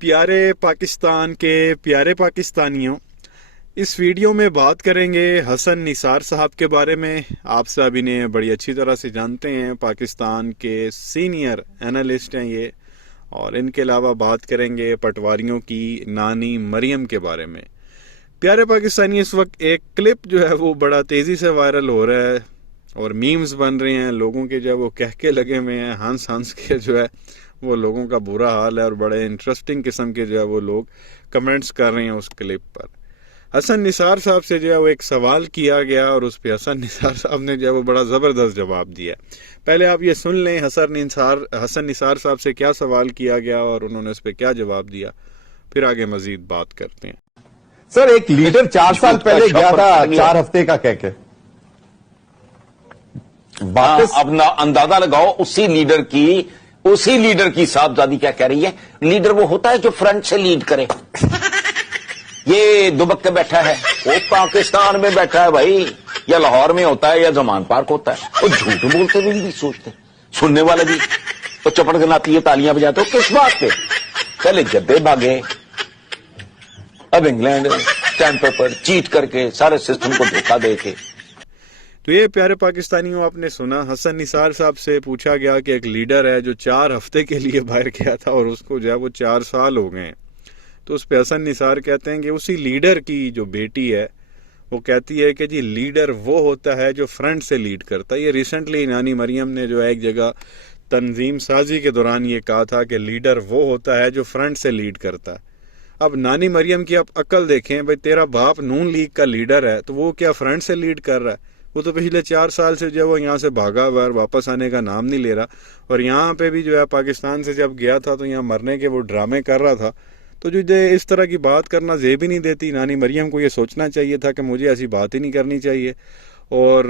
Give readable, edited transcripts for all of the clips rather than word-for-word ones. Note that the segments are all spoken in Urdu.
پیارے پاکستان کے پیارے پاکستانیوں، اس ویڈیو میں بات کریں گے حسن نثار صاحب کے بارے میں۔ آپ سب انہیں بڑی اچھی طرح سے جانتے ہیں، پاکستان کے سینئر اینالسٹ ہیں یہ، اور ان کے علاوہ بات کریں گے پٹواریوں کی نانی مریم کے بارے میں۔ پیارے پاکستانی، اس وقت ایک کلپ جو ہے وہ بڑا تیزی سے وائرل ہو رہا ہے اور میمز بن رہے ہیں، لوگوں کے جو ہے وہ کہکے لگے ہوئے ہیں، ہنس کے جو ہے وہ لوگوں کا برا حال ہے، اور بڑے انٹرسٹنگ قسم کے جو ہے وہ لوگ کمنٹس کر رہے ہیں اس کلپ پر۔ حسن نثار صاحب سے جو ہے وہ ایک سوال کیا گیا اور اس پہ حسن نثار صاحب نے جو ہے وہ بڑا زبردست جواب دیا۔ پہلے آپ یہ سن لیں حسن نثار صاحب سے کیا سوال کیا گیا اور انہوں نے اس پہ کیا جواب دیا، پھر آگے مزید بات کرتے ہیں۔ سر، ایک لیڈر 4 سال پہلے گیا تھا 4 ہفتے کا کہہ کے، اب اندازہ لگاؤ اسی لیڈر کی صاحبزادی کیا کہہ رہی ہے۔ لیڈر وہ ہوتا ہے جو فرنٹ سے لیڈ کرے۔ یہ دبک کے بیٹھا ہے، وہ پاکستان میں بیٹھا ہے بھائی، یا لاہور میں ہوتا ہے یا زمان پارک ہوتا ہے۔ وہ جھوٹ بولتے بھی نہیں سوچتے، سننے والے بھی وہ چپڑ گناتی ہے، تالیاں بجاتے ہو کس بات پہ؟ پہلے جدے بھاگے، اب انگلینڈ اسٹیمپ پیپر چیٹ کر کے سارے سسٹم کو دھوکہ دے کے۔ تو یہ پیارے پاکستانیوں، آپ نے سنا حسن نثار صاحب سے پوچھا گیا کہ ایک لیڈر ہے جو 4 ہفتے کے لیے باہر گیا تھا اور اس کو جو ہے وہ 4 سال ہو گئے ہیں، تو اس پہ حسن نثار کہتے ہیں کہ اسی لیڈر کی جو بیٹی ہے وہ کہتی ہے کہ جی لیڈر وہ ہوتا ہے جو فرنٹ سے لیڈ کرتا ہے۔ یہ ریسنٹلی نانی مریم نے جو ہے ایک جگہ تنظیم سازی کے دوران یہ کہا تھا کہ لیڈر وہ ہوتا ہے جو فرنٹ سے لیڈ کرتا ہے۔ اب نانی مریم کی آپ عقل دیکھیں، بھائی تیرا باپ نون لیگ کا لیڈر ہے تو وہ کیا فرنٹ سے لیڈ کر رہا ہے؟ وہ تو پچھلے 4 سال سے جو ہے وہ یہاں سے بھاگا ہوا اور واپس آنے کا نام نہیں لے رہا، اور یہاں پہ بھی جو ہے پاکستان سے جب گیا تھا تو یہاں مرنے کے وہ ڈرامے کر رہا تھا۔ تو جو اس طرح کی بات کرنا زیب ہی نہیں دیتی۔ نانی مریم کو یہ سوچنا چاہیے تھا کہ مجھے ایسی بات ہی نہیں کرنی چاہیے، اور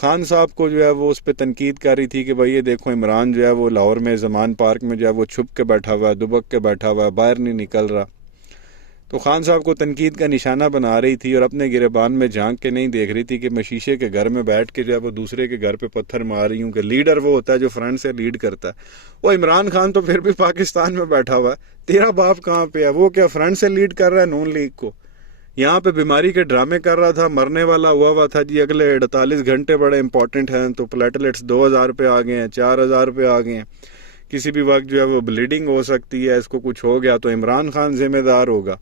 خان صاحب کو جو ہے وہ اس پہ تنقید کر رہی تھی کہ بھائی یہ دیکھو عمران جو ہے وہ لاہور میں زمان پارک میں جو ہے وہ چھپ کے بیٹھا ہوا ہے، دبک کے بیٹھا ہوا ہے، باہر نہیں نکل رہا۔ تو خان صاحب کو تنقید کا نشانہ بنا رہی تھی اور اپنے گریبان میں جھانک کے نہیں دیکھ رہی تھی کہ میں شیشے کے گھر میں بیٹھ کے جو ہے وہ دوسرے کے گھر پہ پتھر مار رہی ہوں کہ لیڈر وہ ہوتا ہے جو فرنٹ سے لیڈ کرتا ہے۔ وہ عمران خان تو پھر بھی پاکستان میں بیٹھا ہوا ہے، تیرا باپ کہاں پہ ہے؟ وہ کیا فرنٹ سے لیڈ کر رہا ہے نون لیگ کو؟ یہاں پہ بیماری کے ڈرامے کر رہا تھا، مرنے والا ہوا تھا جی اگلے 48 گھنٹے بڑے امپورٹنٹ ہیں، تو پلیٹلیٹس 2000 پہ آ گئے ہیں، 4000 پہ آ گئے ہیں، کسی بھی وقت جو ہے وہ بلیڈنگ ہو سکتی ہے، اس کو کچھ ہو گیا تو عمران خان ذمہ دار ہوگا۔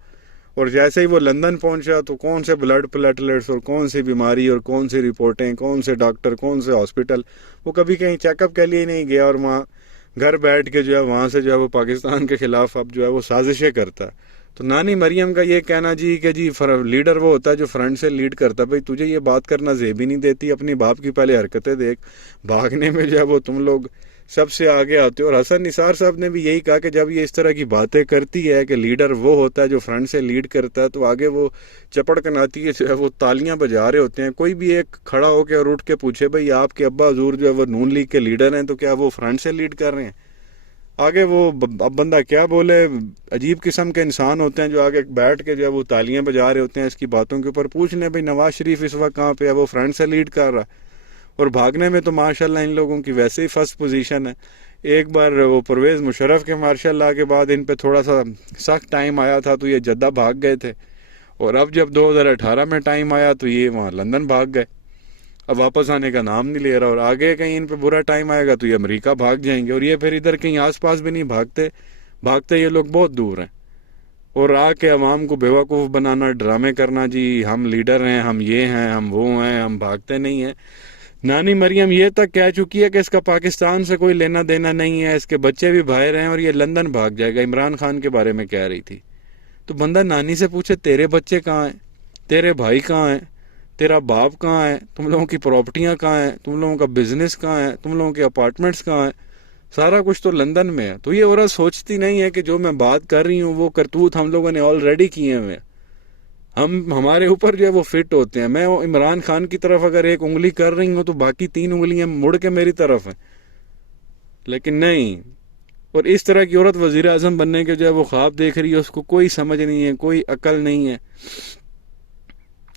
اور جیسے ہی وہ لندن پہنچا تو کون سے بلڈ پلیٹلیٹس اور کون سی بیماری اور کون سی رپورٹیں، کون سے ڈاکٹر، کون سے ہاسپٹل، وہ کبھی کہیں چیک اپ کے لیے نہیں گیا، اور وہاں گھر بیٹھ کے جو ہے وہاں سے جو ہے وہ پاکستان کے خلاف اب جو ہے وہ سازشیں کرتا ہے۔ تو نانی مریم کا یہ کہنا جی کہ جی لیڈر وہ ہوتا ہے جو فرنٹ سے لیڈ کرتا ہے، بھائی تجھے یہ بات کرنا زیب ہی نہیں دیتی؟ اپنی باپ کی پہلے حرکتیں دیکھ، بھاگنے میں جو ہے وہ تم لوگ سب سے آگے آتے ہو۔ اور حسن نثار صاحب نے بھی یہی کہا کہ جب یہ اس طرح کی باتیں کرتی ہے کہ لیڈر وہ ہوتا ہے جو فرنٹ سے لیڈ کرتا ہے، تو آگے وہ چپڑ کناتی ہے جو ہے وہ تالیاں بجا رہے ہوتے ہیں۔ کوئی بھی ایک کھڑا ہو کے اور اٹھ کے پوچھے بھائی آپ کے ابا حضور جو ہے وہ نون لیگ کے لیڈر ہیں، تو کیا وہ فرنٹ سے لیڈ کر رہے ہیں؟ آگے وہ اب بندہ کیا بولے؟ عجیب قسم کے انسان ہوتے ہیں جو آگے بیٹھ کے جو ہے وہ تالیاں بجا رہے ہوتے ہیں اس کی باتوں کے اوپر۔ پوچھنے بھائی نواز شریف اس وقت کہاں پہ ہے؟ وہ فرنٹ سے لیڈ کر رہا ہے، اور بھاگنے میں تو ماشاءاللہ ان لوگوں کی ویسے ہی فرسٹ پوزیشن ہے۔ ایک بار وہ پرویز مشرف کے مارشل لا کے بعد ان پہ تھوڑا سا سخت ٹائم آیا تھا تو یہ جدہ بھاگ گئے تھے، اور اب جب 2018 میں ٹائم آیا تو یہ وہاں لندن بھاگ گئے، اب واپس آنے کا نام نہیں لے رہا، اور آگے کہیں ان پہ برا ٹائم آئے گا تو یہ امریکہ بھاگ جائیں گے، اور یہ پھر ادھر کہیں آس پاس بھی نہیں بھاگتے یہ لوگ بہت دور ہیں۔ اور آ کے عوام کو بیوقوف بنانا، ڈرامے کرنا، جی ہم لیڈر ہیں، ہم یہ ہیں، ہم وہ ہیں، ہم بھاگتے نہیں ہیں۔ نانی مریم یہ تک کہہ چکی ہے کہ اس کا پاکستان سے کوئی لینا دینا نہیں ہے، اس کے بچے بھی باہر ہیں اور یہ لندن بھاگ جائے گا۔ عمران خان کے بارے میں کہہ رہی تھی، تو بندہ نانی سے پوچھے تیرے بچے کہاں ہیں، تیرے بھائی کہاں ہیں، تیرا باپ کہاں ہے، تم لوگوں کی پراپرٹیاں کہاں ہیں، تم لوگوں کا بزنس کہاں ہے، تم لوگوں کے اپارٹمنٹس کہاں ہیں؟ سارا کچھ تو لندن میں ہے۔ تو یہ عورت سوچتی نہیں ہے کہ جو میں بات کر رہی ہوں وہ کرتوت ہم لوگوں نے آلریڈی کیے ہوئے ہیں، ہمارے اوپر جو ہے وہ فٹ ہوتے ہیں۔ میں عمران خان کی طرف اگر ایک انگلی کر رہی ہوں تو باقی 3 انگلیاں مڑ کے میری طرف ہیں، لیکن نہیں۔ اور اس طرح کی عورت وزیر اعظم بننے کے جو ہے وہ خواب دیکھ رہی ہے، اس کو کوئی سمجھ نہیں ہے، کوئی عقل نہیں ہے۔